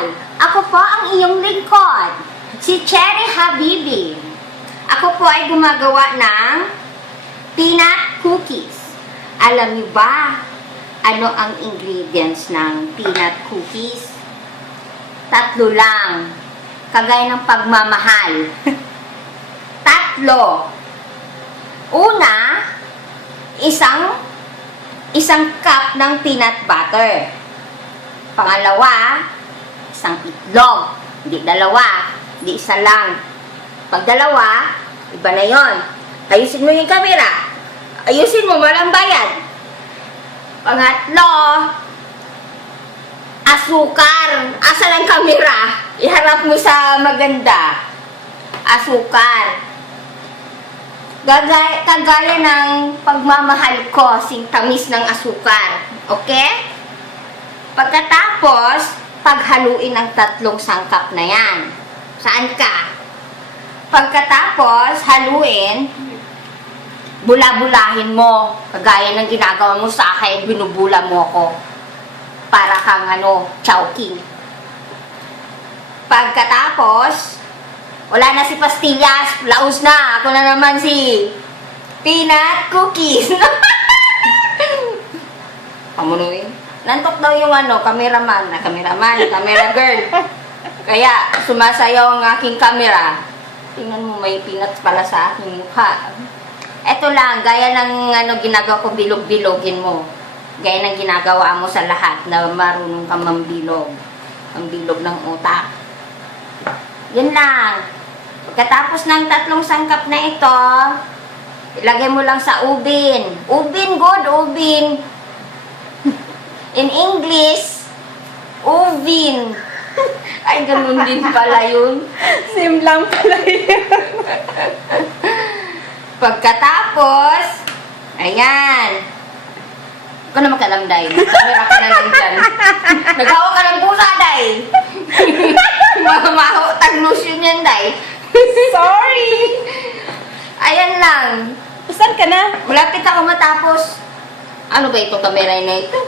Hi! Ako po ang iyong lingkod, si Cherry Habibi. Ako po ay gumagawa ng peanut cookies. Alam niyo ba ano ang ingredients ng peanut cookies? 3 lang. Kagaya ng pagmamahal. 3. Una, isang cup ng peanut butter. Pangalawa, isang itlog. Hindi 2, hindi 1 lang. Pag 2, iba na yon. Ayusin mo yung camera. Ayusin mo, walang bayad. Pangatlo, asukar. Asan ang camera? Iharap mo sa maganda. Asukar. Kagaya ng pagmamahal ko, sing tamis ng asukar. Okay? Pagkatapos, paghaluin ang 3 sangkap na yan. Saan ka? Pagkatapos, haluin, bula-bulahin mo. Kagaya ng ginagawa mo sa akin, binubula mo ako. Para kang chowking. Pagkatapos, wala na si pastillas, laos na. Ako na naman si peanut cookies. Pamunuin. Nantok daw yung camera girl. Kaya sumasayaw ang aking camera. Tingnan mo, may peanuts pala sa aking mukha. Eto lang, gaya ng ginagawa ko, bilog-bilogin mo. Gaya ng ginagawa mo sa lahat na marunong kang mambilog. Ang bilog ng utak. Yun lang. Pagkatapos ng 3 sangkap na ito, ilagay mo lang sa ubin. Ubin, good, ubin. In English, oven. Ay, ganun din pala yun. Same lang pala yun. Pagkatapos, ayan. Huwag ka na makalamday. Kamera ka na lang dyan. Naghawa ka ng pusa, day. Mamaho, taglus yun yan, day. Sorry! Ayan lang. Saan ka na? Malapit ako matapos. Ano ba itong kamera na ito?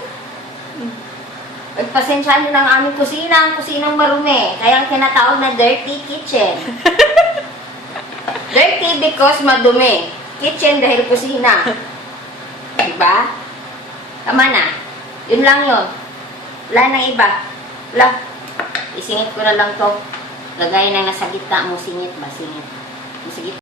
Pagpasensyahan nyo ng aming kusina. Ang kusinang marumi. Kaya ang tinatawag na dirty kitchen. Dirty because madumi. Kitchen dahil kusina. Diba? Tama na. Yun lang yun. Wala nang iba. Wala. Isingit ko na lang to. Gagaya na nasa gitna mo. Singit ba? Singit. Nasa gitna.